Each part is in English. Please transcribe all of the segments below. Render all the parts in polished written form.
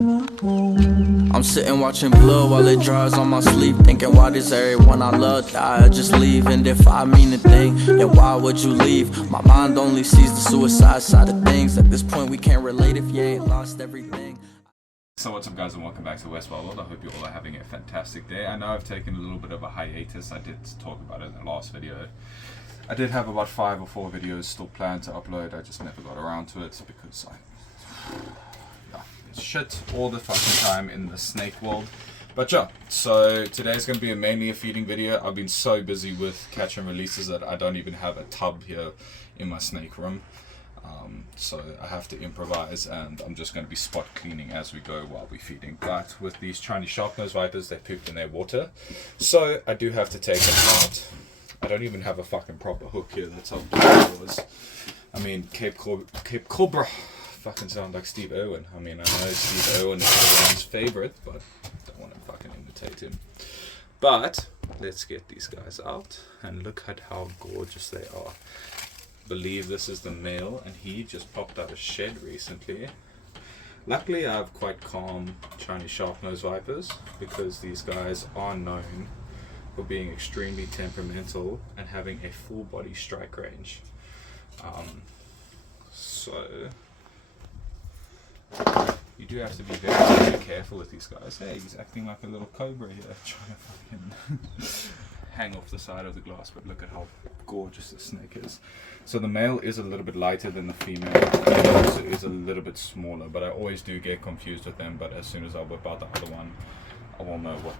I'm sitting watching blood while it dries on my sleeve, thinking why does everyone I love die or just leave? And if I mean a thing, then why would you leave? My mind only sees the suicide side of things. At this point we can't relate if you ain't lost everything. So what's up guys, and welcome back to Westwild World. I hope you all are having a fantastic day. I know I've taken a little bit of a hiatus. I did talk about it in the last video. I did have about 5 or 4 videos still planned to upload. I just never got around to it because it's shit all the fucking time in the snake world. But yeah, so today's going to be mainly a feeding video. I've been so busy with catch and releases that I don't even have a tub here in my snake room. So I have to improvise, and I'm just going to be spot cleaning as we go while we're feeding. But with these Chinese sharp-nosed vipers, they pooped in their water, so I do have to take them out. I don't even have a fucking proper hook here. That's how bad it was. I mean, Cape Cobra fucking sound like Steve Irwin. I mean, I know Steve Irwin is everyone's favorite, but I don't want to fucking imitate him. But let's get these guys out and look at how gorgeous they are. I believe this is the male, and he just popped out of shed recently. Luckily I have quite calm Chinese sharp-nosed vipers, because these guys are known for being extremely temperamental and having a full body strike range. So you do have to be very, very careful with these guys. Hey, he's acting like a little cobra here, trying to fucking hang off the side of the glass, but look at how gorgeous the snake is. So the male is a little bit lighter than the female. It also is a little bit smaller, but I always do get confused with them. But as soon as I whip out the other one, I will know what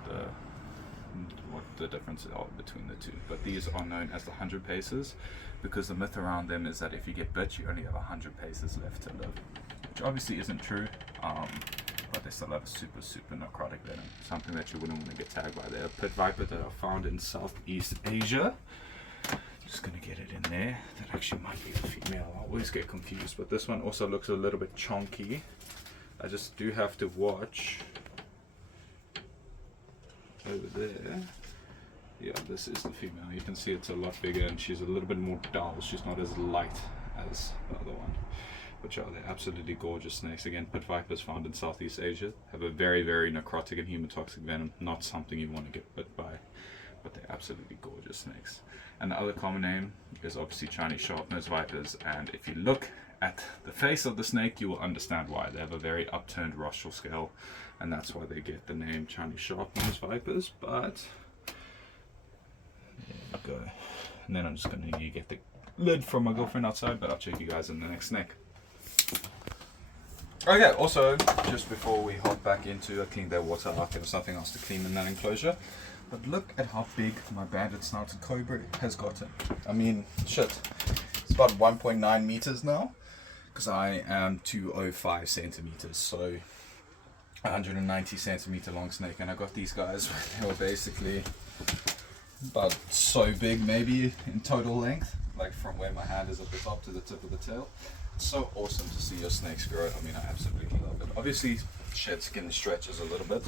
the differences are between the two. But these are known as the 100 paces, because the myth around them is that if you get bit, you only have 100 paces left to live, which obviously isn't true. But they still have a super necrotic venom, something that you wouldn't want to get tagged by. They're a pit viper that are found in Southeast Asia. Just gonna get it in there. That actually might be a female. I always get confused, but this one also looks a little bit chunky. I just do have to watch over there. Yeah, this is the female. You can see it's a lot bigger, and she's a little bit more dull. She's not as light as the other one. But yeah, they're absolutely gorgeous snakes. Again, pit vipers found in Southeast Asia have a very, very necrotic and hemotoxic venom. Not something you want to get bit by, but they're absolutely gorgeous snakes. And the other common name is obviously Chinese sharp-nosed vipers. And if you look at the face of the snake, you will understand why. They have a very upturned rostral scale, and that's why they get the name Chinese sharp-nosed vipers. But there you go. And then I'm just going to get the lid from my girlfriend outside, but I'll check you guys in the next snake. Okay, also, just before we hop back into, I cleaned their water out. There was something else to clean in that enclosure. But look at how big my banded snouted cobra has gotten. I mean, shit. It's about 1.9 meters now, because I am 205 centimeters, so 190 centimeter long snake. And I got these guys, they were basically about so big, maybe in total length, like from where my hand is at the top to the tip of the tail. It's so awesome to see your snakes grow. I mean, I absolutely love it. Obviously, shed skin stretches a little bit,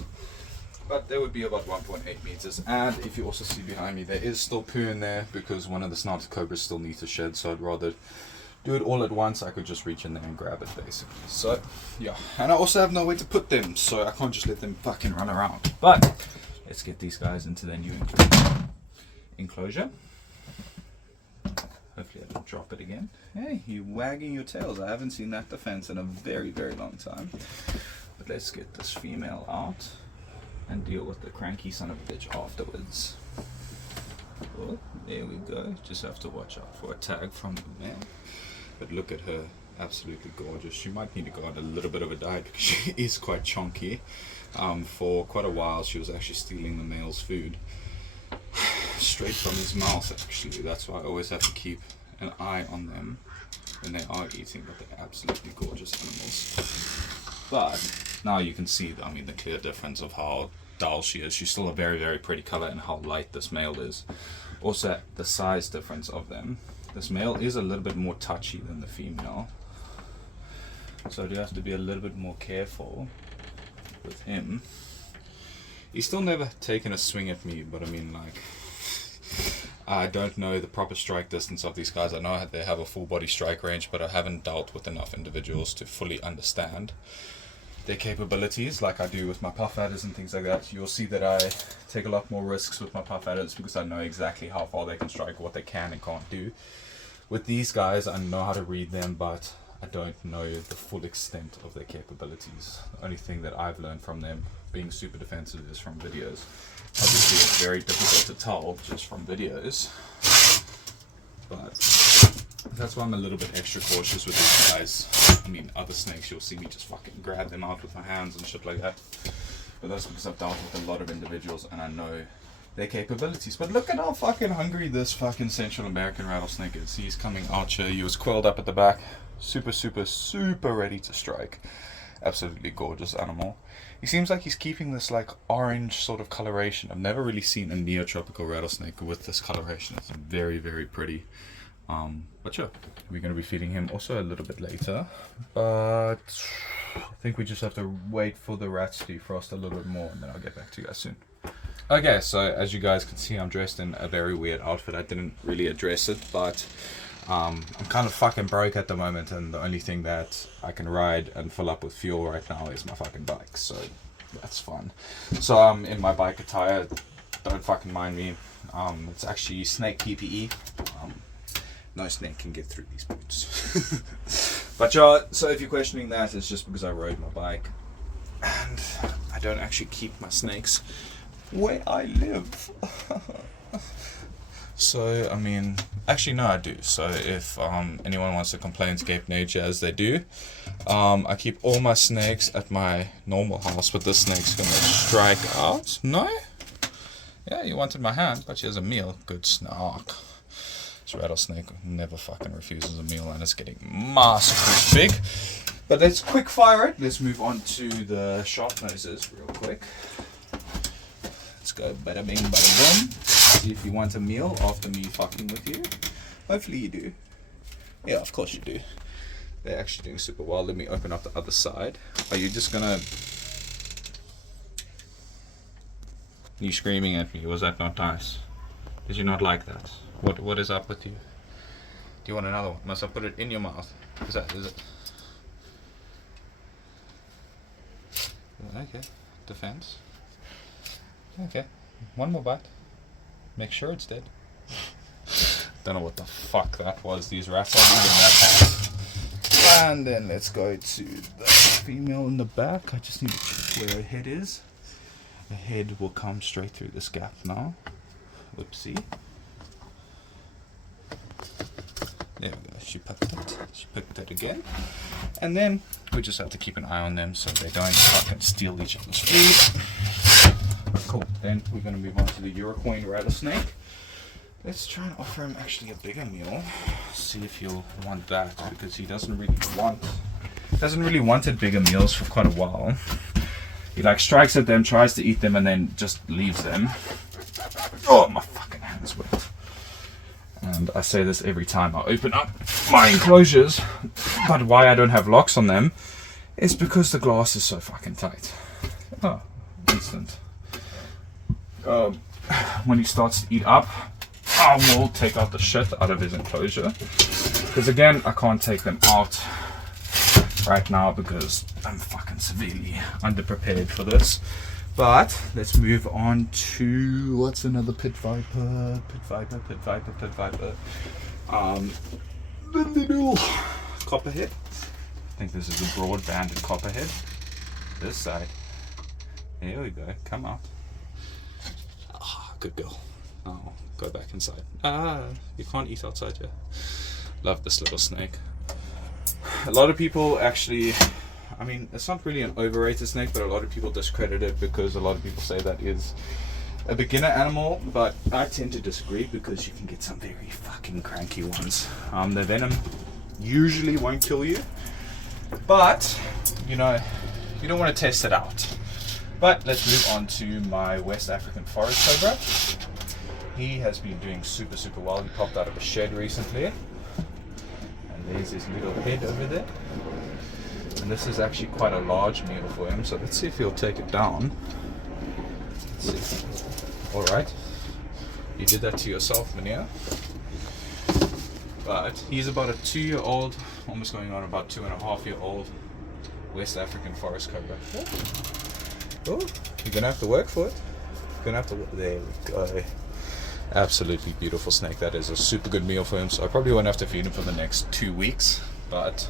but there would be about 1.8 meters. And if you also see behind me, there is still poo in there, because one of the snouted cobras still needs to shed, so I'd rather do it all at once. I could just reach in there and grab it, basically. So yeah, and I also have nowhere to put them, so I can't just let them fucking run around. But let's get these guys into their new enclosure. Hopefully I don't drop it again. Hey, you wagging your tails. I haven't seen that defense in a very, very long time. But let's get this female out and deal with the cranky son of a bitch afterwards. Oh, there we go. Just have to watch out for a tag from the male. But look at her. Absolutely gorgeous. She might need to go on a little bit of a diet, because she is quite chunky. For quite a while she was actually stealing the male's food straight from his mouth, actually. That's why I always have to keep an eye on them when they are eating. But they're absolutely gorgeous animals. But now you can see, I mean, the clear difference of how dull she is. She's still a very, very pretty color, and how light this male is. Also, the size difference of them. This male is a little bit more touchy than the female, so I do have to be a little bit more careful with him. He's still never taken a swing at me, but I mean, like, I don't know the proper strike distance of these guys. I know they have a full body strike range, but I haven't dealt with enough individuals to fully understand their capabilities like I do with my puff adders and things like that. You'll see that I take a lot more risks with my puff adders because I know exactly how far they can strike, what they can and can't do. With these guys, I know how to read them, but I don't know the full extent of their capabilities. The only thing that I've learned from them being super defensive is from videos. Obviously it's very difficult to tell just from videos, but that's why I'm a little bit extra cautious with these guys. I mean, other snakes, you'll see me just fucking grab them out with my hands and shit like that. But that's because I've dealt with a lot of individuals and I know their capabilities. But look at how fucking hungry this fucking Central American rattlesnake is. He's coming out here. He was coiled up at the back. Super, super, super ready to strike. Absolutely gorgeous animal. He seems like he's keeping this like orange sort of coloration. I've never really seen a neotropical rattlesnake with this coloration. It's very, very pretty. But sure, we're going to be feeding him also a little bit later, but I think we just have to wait for the rats to defrost a little bit more and then I'll get back to you guys soon. Okay, so as you guys can see, I'm dressed in a very weird outfit. I didn't really address it, but I'm kind of fucking broke at the moment, and the only thing that I can ride and fill up with fuel right now is my fucking bike, so that's fun. So I'm in my bike attire, don't fucking mind me. It's actually snake PPE. No snake can get through these boots. But yeah, so if you're questioning that, it's just because I rode my bike and I don't actually keep my snakes where I live. So I mean, actually no, I do. So if anyone wants to complain to Cape Nature, as they do, I keep all my snakes at my normal house, but this snake's gonna strike out. No? Yeah, you wanted my hand, but here's a meal. Good snark. This rattlesnake never fucking refuses a meal, and it's getting massively big. But let's quick fire it. Let's move on to the sharp noses real quick. Let's go bada bing bada boom. See if you want a meal after me fucking with you. Hopefully you do. Yeah, of course you do. They're actually doing super well. Let me open up the other side. Are you just gonna... You screaming at me? Was that not nice? Did you not like that? What is up with you? Do you want another one? Must I put it in your mouth? Is it? Okay. Defense. Okay. One more bite. Make sure it's dead. Don't know what the fuck that was. These rats aren't even that bad. And then let's go to the female in the back. I just need to check where her head is. The head will come straight through this gap now. Whoopsie. There we go. She picked it. She picked it again. And then we just have to keep an eye on them so they don't fucking steal each other's food. Cool. Then we're going to move on to the Uruguayan rattlesnake. Let's try and offer him actually a bigger meal. See if he'll want that, because he doesn't really wanted bigger meals for quite a while. He like strikes at them, tries to eat them, and then just leaves them. Oh, my fucking hand's wet. And I say this every time I open up my enclosures, but why I don't have locks on them is because the glass is so fucking tight. Oh, instant. When he starts to eat up, I will take out the shit out of his enclosure, because again, I can't take them out right now because I'm fucking severely underprepared for this. But let's move on to what's another pit viper. The little copperhead. I think this is a broad-banded copperhead. This side. There we go. Come out. Ah, good girl. Oh, go back inside. Ah, you can't eat outside here. Love this little snake. A lot of people actually, I mean, it's not really an overrated snake, but a lot of people discredit it because a lot of people say that is a beginner animal, but I tend to disagree because you can get some very fucking cranky ones. The venom usually won't kill you, but you know, you don't want to test it out. But let's move on to my West African forest cobra. He has been doing super well. He popped out of a shed recently, and there's his little head over there. And this is actually quite a large meal for him, so let's see if he'll take it down. Let's see. Alright. You did that to yourself, Mania. But he's about a 2-year-old, almost going on about 2.5-year-old West African forest cobra. Oh, you're gonna have to work for it. You're gonna have to work. There we go. Absolutely beautiful snake. That is a super good meal for him. So I probably won't have to feed him for the next 2 weeks. But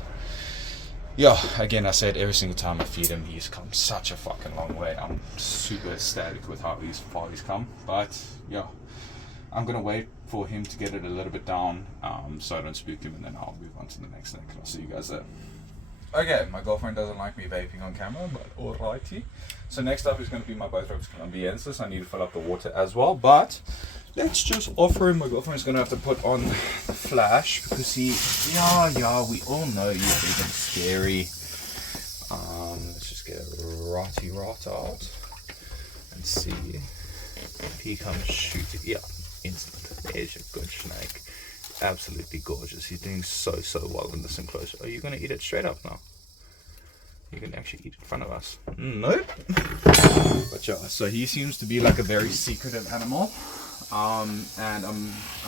yeah, again, I said every single time I feed him, he's come such a fucking long way. I'm super ecstatic with how far he's come. But yeah, I'm gonna wait for him to get it a little bit down, so I don't spook him, and then I'll move on to the next snake. I'll see you guys there. Okay, my girlfriend doesn't like me vaping on camera, but alrighty. So next up is going to be my both Colombiensis. I need to fill up the water as well, but let's just offer him. My girlfriend's going to have to put on the flash because we all know you're big and scary. Let's just get a rotty rot out and see if he comes shooting. Yeah, instant. There's a good snake. Absolutely gorgeous. He's doing so well in this enclosure. Are you going to eat it straight up now? You can actually eat it in front of us. Nope. But yeah, so he seems to be like a very secretive animal. I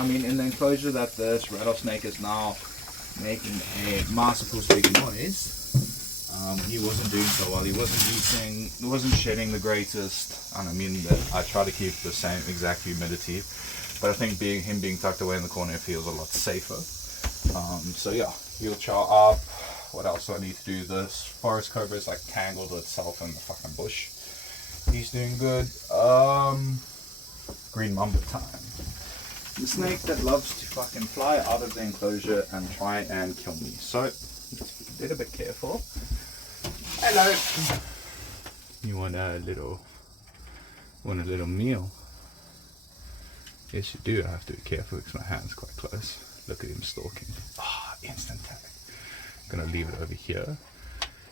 mean, in the enclosure that this rattlesnake is now making a masterful big noise, he wasn't doing so well. He wasn't shedding the greatest. And I mean, I try to keep the same exact humidity. But I think him being tucked away in the corner feels a lot safer. So yeah, he'll chow up. What else do I need to do? This forest cobra is like tangled itself in the fucking bush. He's doing good. Green mamba time. The snake that loves to fucking fly out of the enclosure and try and kill me. So let's be a little bit careful. Hello. You want a little meal? Yes, you do. I have to be careful because my hand's quite close. Look at him stalking. Instant tag. I'm gonna leave it over here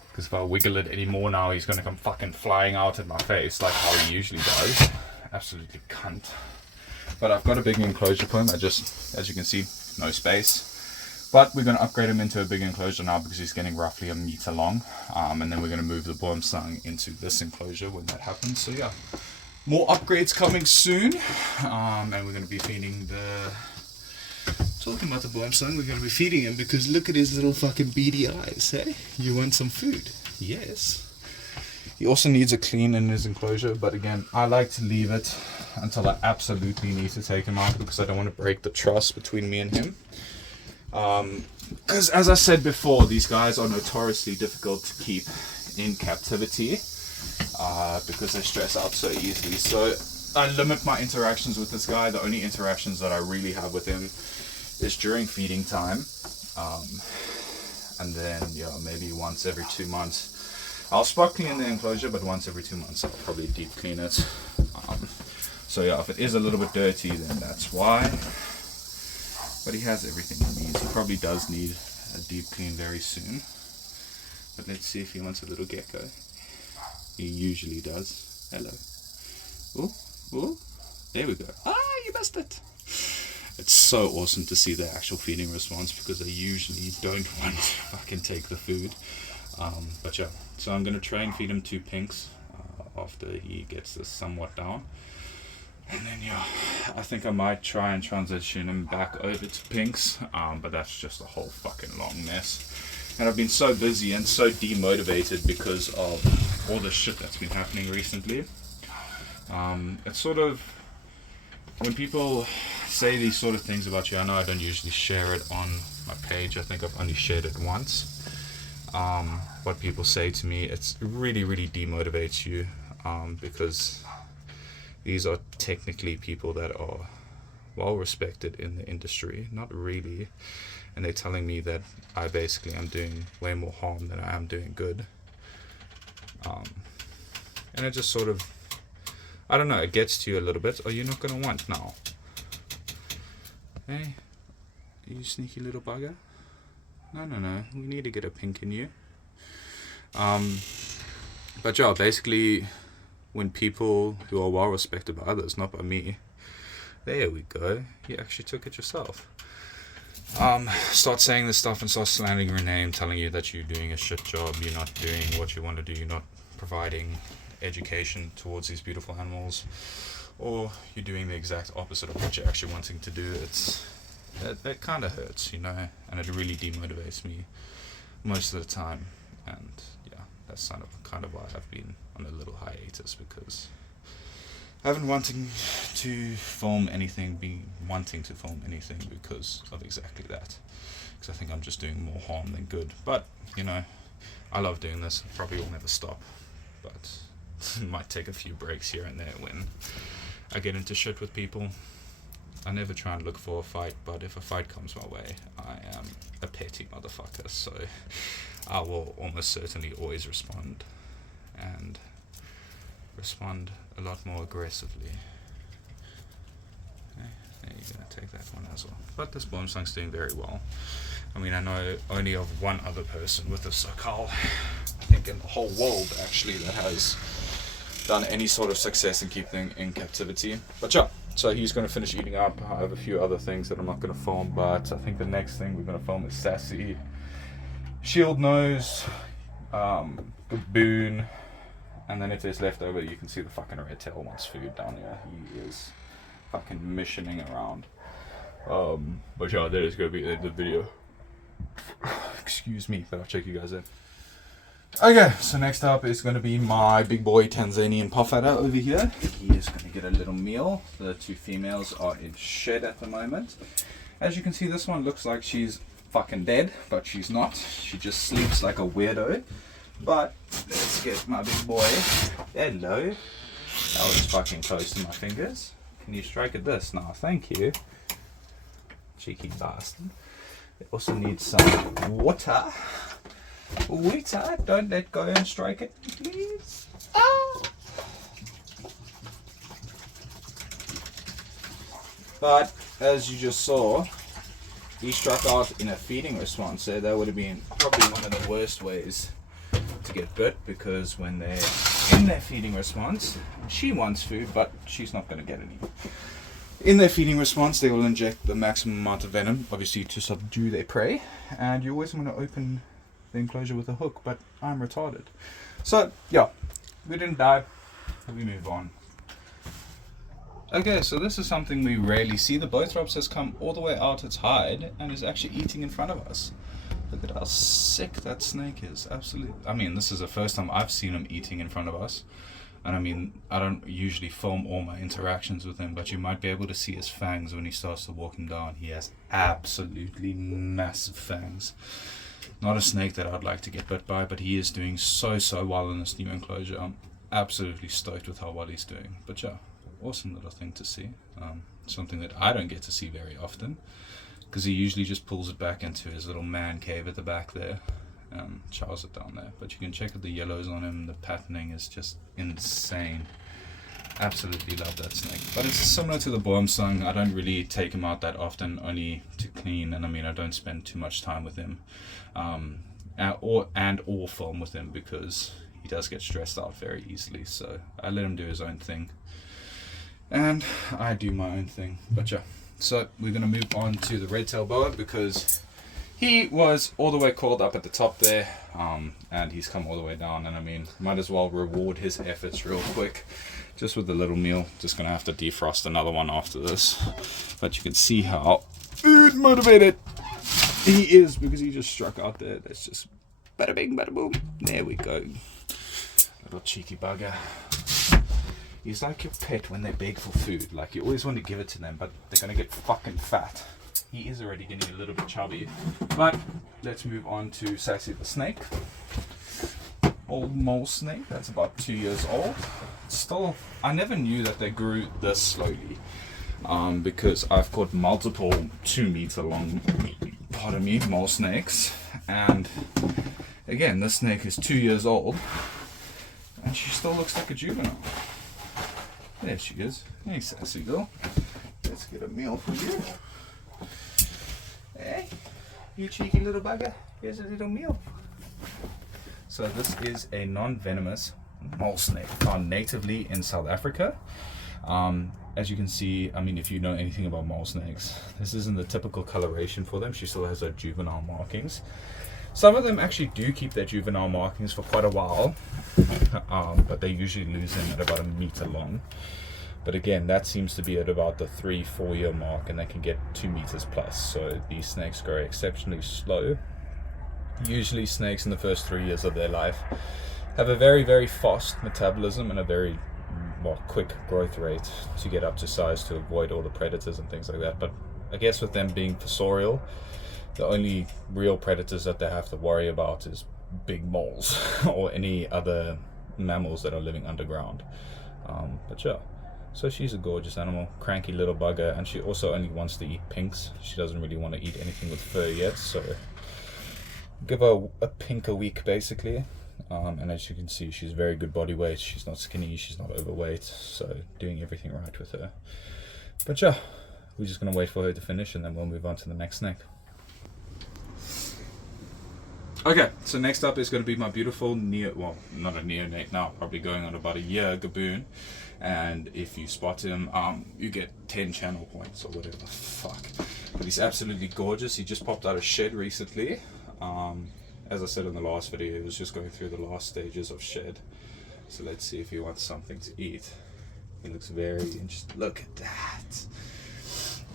because if I wiggle it anymore now, he's gonna come fucking flying out at my face like how he usually does. Absolutely cunt. But I've got a big enclosure for him. As you can see, no space. But we're gonna upgrade him into a big enclosure now because he's getting roughly a meter long. And then we're gonna move the boomslang into this enclosure when that happens. So yeah. More upgrades coming soon, and we're going to be feeding talking about the boomslang, we're going to be feeding him because look at his little fucking beady eyes, hey? You want some food? Yes. He also needs a clean in his enclosure, but again, I like to leave it until I absolutely need to take him out because I don't want to break the trust between me and him. Because as I said before, these guys are notoriously difficult to keep in captivity. Because they stress out so easily. So I limit my interactions with this guy. The only interactions that I really have with him is during feeding time. And then, yeah, maybe once every 2 months. I'll spot clean the enclosure, but once every 2 months I'll probably deep clean it. So yeah, if it is a little bit dirty, then that's why. But he has everything he needs. He probably does need a deep clean very soon. But let's see if he wants a little gecko. He usually does. Hello. Oh, there we go. You missed it. It's so awesome to see the actual feeding response because they usually don't want to fucking take the food. But yeah, so I'm going to try and feed him 2 pinks after he gets this somewhat down. And then yeah, I think I might try and transition him back over to pinks, but that's just a whole fucking long mess. And I've been so busy and so demotivated because of all the shit that's been happening recently. It's sort of, when people say these sort of things about you, I know I don't usually share it on my page. I think I've only shared it once. What people say to me, it really, really demotivates you because these are technically people that are well respected in the industry. Not really. And they're telling me that I basically am doing way more harm than I am doing good. And it just sort of, I don't know, it gets to you a little bit. Are you not going to want now? Hey, you sneaky little bugger. No, we need to get a pink in you. But yeah, basically, when people who are well respected by others, not by me, there we go, you actually took it yourself. Start saying this stuff and start slandering your name, telling you that you're doing a shit job, you're not doing what you want to do, you're not providing education towards these beautiful animals, or you're doing the exact opposite of what you're actually wanting to do. It kind of hurts, you know, and it really demotivates me most of the time. And yeah, that's kind of why I've been on a little hiatus, because I haven't wanting to film anything because of exactly that. Because I think I'm just doing more harm than good. But, you know, I love doing this. Probably will never stop. But it might take a few breaks here and there when I get into shit with people. I never try and look for a fight, but if a fight comes my way, I am a petty motherfucker. So I will almost certainly always respond. And respond a lot more aggressively. Okay, there you go, take that one as well. But this bomb song's doing very well. I mean, I know only of one other person with a Sokal, I think in the whole world actually, that has done any sort of success in keeping in captivity. But yeah, so he's going to finish eating up. I have a few other things that I'm not going to film, but I think the next thing we're going to film is Sassy, Shield Nose, Baboon, and then if there's leftover, you can see the fucking red tail wants food down here. He is fucking missioning around. But yeah, that is going to be the end of the video. Excuse me, but I'll check you guys in. Okay, so next up is going to be my big boy Tanzanian powfu over here. He is going to get a little meal. The two females are in shed at the moment. As you can see, this one looks like she's fucking dead, but she's not. She just sleeps like a weirdo. But let's get my big boy. Hello. That was fucking close to my fingers. Can you strike at this? No, thank you. Cheeky bastard. It also needs some water. Water. Don't let go and strike it, please. Ah. But as you just saw, he struck out in a feeding response. So that would have been probably one of the worst ways to get bit, because when they're in their feeding response, she wants food, but she's not going to get any. In their feeding response, they will inject the maximum amount of venom, obviously to subdue their prey, and you always want to open the enclosure with a hook, but I'm retarded. So yeah, we didn't die, we move on. Okay, so this is something we rarely see. The Bothrops has come all the way out its hide and is actually eating in front of us. Look at how sick that snake is. Absolutely. I mean, this is the first time I've seen him eating in front of us. And I mean, I don't usually film all my interactions with him, but you might be able to see his fangs when he starts to walk him down. He has absolutely massive fangs. Not a snake that I'd like to get bit by, but he is doing so well in this new enclosure. I'm absolutely stoked with how well he's doing. But yeah, awesome little thing to see. Something that I don't get to see very often, because he usually just pulls it back into his little man cave at the back there and chows it down there. But you can check out the yellows on him. The patterning is just insane. Absolutely love that snake. But it's similar to the boomslang. I don't really take him out that often, only to clean, and I mean, I don't spend too much time with him or film with him, because he does get stressed out very easily. So I let him do his own thing and I do my own thing. But yeah, so we're going to move on to the red-tailed boa, because he was all the way coiled up at the top there, and he's come all the way down, and I mean, might as well reward his efforts real quick just with a little meal. Just gonna have to defrost another one after this, but you can see how food motivated he is, because he just struck out there. That's just bada bing bada boom. There we go. Little cheeky bugger. He's like your pet when they beg for food. Like, you always want to give it to them, but they're gonna get fucking fat. He is already getting a little bit chubby. But let's move on to Sassy the snake. Old mole snake, that's about 2 years old. Still, I never knew that they grew this slowly, because I've caught multiple 2 meter long, pardon me, mole snakes, and again, this snake is 2 years old and she still looks like a juvenile. There she is. Hey, Sassy girl, let's get a meal for you. Hey, you cheeky little bugger, here's a little meal. So this is a non-venomous mole snake found natively in South Africa. As you can see, I mean, if you know anything about mole snakes, this isn't the typical coloration for them. She still has her juvenile markings. Some of them actually do keep their juvenile markings for quite a while, but they usually lose them at about 1 meter long. But again, that seems to be at about the 3-4 year mark, and they can get 2 meters plus. So these snakes grow exceptionally slow. Usually snakes in the first 3 years of their life have a very, very fast metabolism and a very quick growth rate to get up to size to avoid all the predators and things like that. But I guess with them being fossorial, the only real predators that they have to worry about is big moles or any other mammals that are living underground. But yeah, so she's a gorgeous animal, cranky little bugger, and she also only wants to eat pinks. She doesn't really want to eat anything with fur yet, so give her a pink a week basically. And as you can see, she's very good body weight. She's not skinny, she's not overweight, so doing everything right with her. But yeah, we're just gonna wait for her to finish and then we'll move on to the next snake. Okay, so next up is going to be my beautiful not a neonate now, probably going on about a year gaboon. And if you spot him, you get 10 channel points or whatever the fuck. But he's absolutely gorgeous. He just popped out of shed recently. As I said in the last video, he was just going through the last stages of shed. So let's see if he wants something to eat. He looks very interesting. Look at that.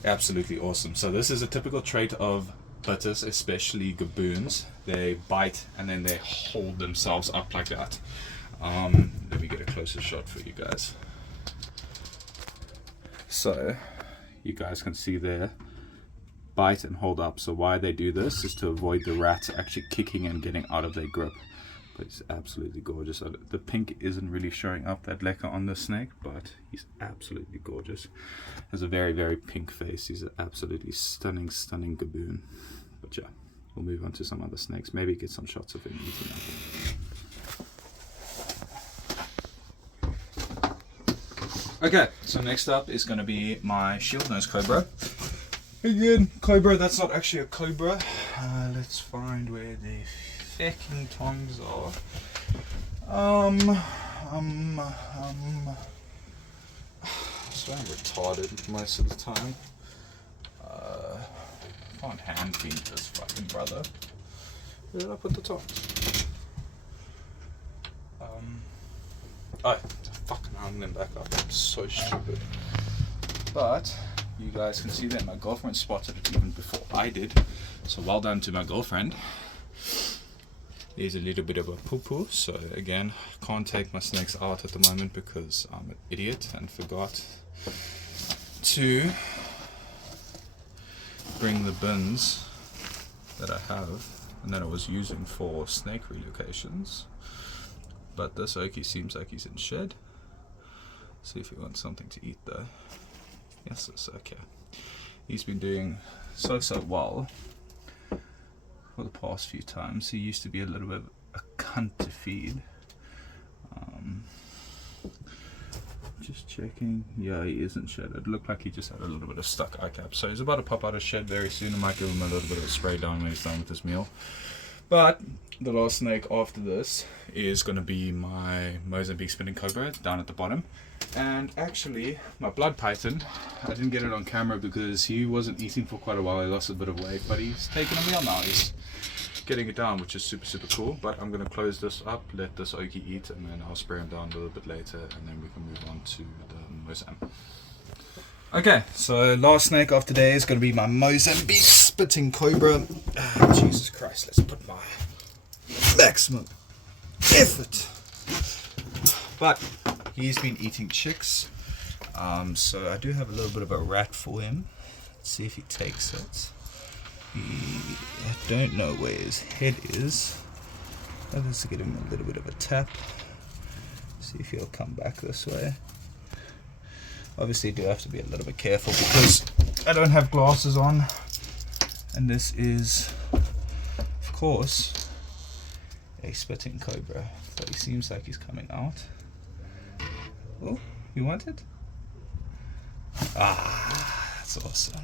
Absolutely awesome. So this is a typical trait of bitters, especially gaboons. They bite and then they hold themselves up like that. Let me get a closer shot for you guys. So you guys can see there, bite and hold up. So why they do this is to avoid the rat actually kicking and getting out of their grip. But it's absolutely gorgeous. The pink isn't really showing up that lekker on the snake, but he's absolutely gorgeous. Has a very, very pink face. He's an absolutely stunning, stunning gaboon. But yeah, we'll move on to some other snakes. Maybe get some shots of him eating up. Okay, so next up is going to be my shield nose cobra. Again, cobra that's not actually a cobra. Let's find where the fucking tongues are. So I'm retarded most of the time. Can't hand feed this fucking brother. Where did I put the tongs? Oh, fucking hung them back up. I'm so stupid. But you guys can see that my girlfriend spotted it even before I did. So well done to my girlfriend. There's a little bit of a poo-poo. So again, can't take my snakes out at the moment because I'm an idiot and forgot to bring the bins that I have and that I was using for snake relocations. But this okie seems like he's in shed. See if he wants something to eat though. Yes, it's okay. He's been doing so well for the past few times. He used to be a little bit of a cunt to feed. Just checking. Yeah, he isn't shed. It looked like he just had a little bit of stuck eye cap. So he's about to pop out of shed very soon. I might give him a little bit of a spray down when he's done with his meal. But the last snake after this is going to be my Mozambique spinning cobra down at the bottom. And actually, my blood python, I didn't get it on camera because he wasn't eating for quite a while. He lost a bit of weight, but he's taking a meal now. He's getting it down, which is super, super cool. But I'm going to close this up, let this okie eat, and then I'll spray him down a little bit later, and then we can move on to the Mozambique. Okay, so last snake of today is going to be my Mozambique spitting cobra. Jesus Christ, let's put my maximum effort. But he's been eating chicks, so I do have a little bit of a rat for him. Let's see if he takes it. I don't know where his head is. Let's give him a little bit of a tap. See if he'll come back this way. Obviously do have to be a little bit careful because I don't have glasses on, and this is of course a spitting cobra, but he seems like he's coming out. Oh, you want it? Ah, that's awesome.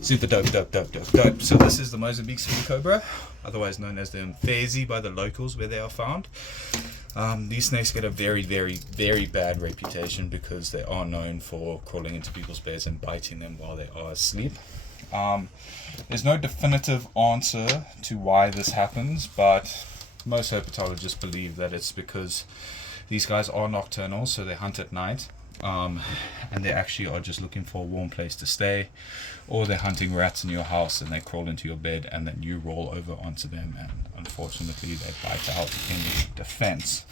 Super dope. So this is the Mozambique spitting cobra, otherwise known as the Mfezi by the locals where they are found. These snakes get a very, very, very bad reputation because they are known for crawling into people's beds and biting them while they are asleep. There's no definitive answer to why this happens, but most herpetologists believe that it's because these guys are nocturnal, so they hunt at night, and they actually are just looking for a warm place to stay, or they're hunting rats in your house and they crawl into your bed and then you roll over onto them and unfortunately they bite out in defense.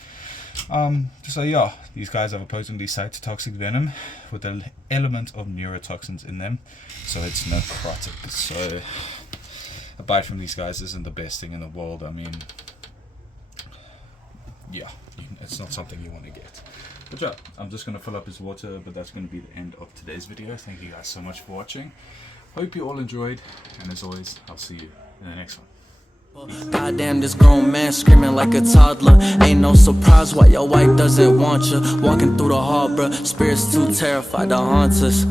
So yeah, these guys have a potently cytotoxic venom with an element of neurotoxins in them, so it's necrotic. So a bite from these guys isn't the best thing in the world. I mean, yeah, it's not something you want to get. But yeah, I'm just going to fill up his water, but that's going to be the end of today's video. Thank you guys so much for watching. Hope you all enjoyed, and as always, I'll see you in the next one. Goddamn, this grown man screaming like a toddler. Ain't no surprise why your wife doesn't want you. Walking through the hall, bruh, spirits too terrified to haunt us.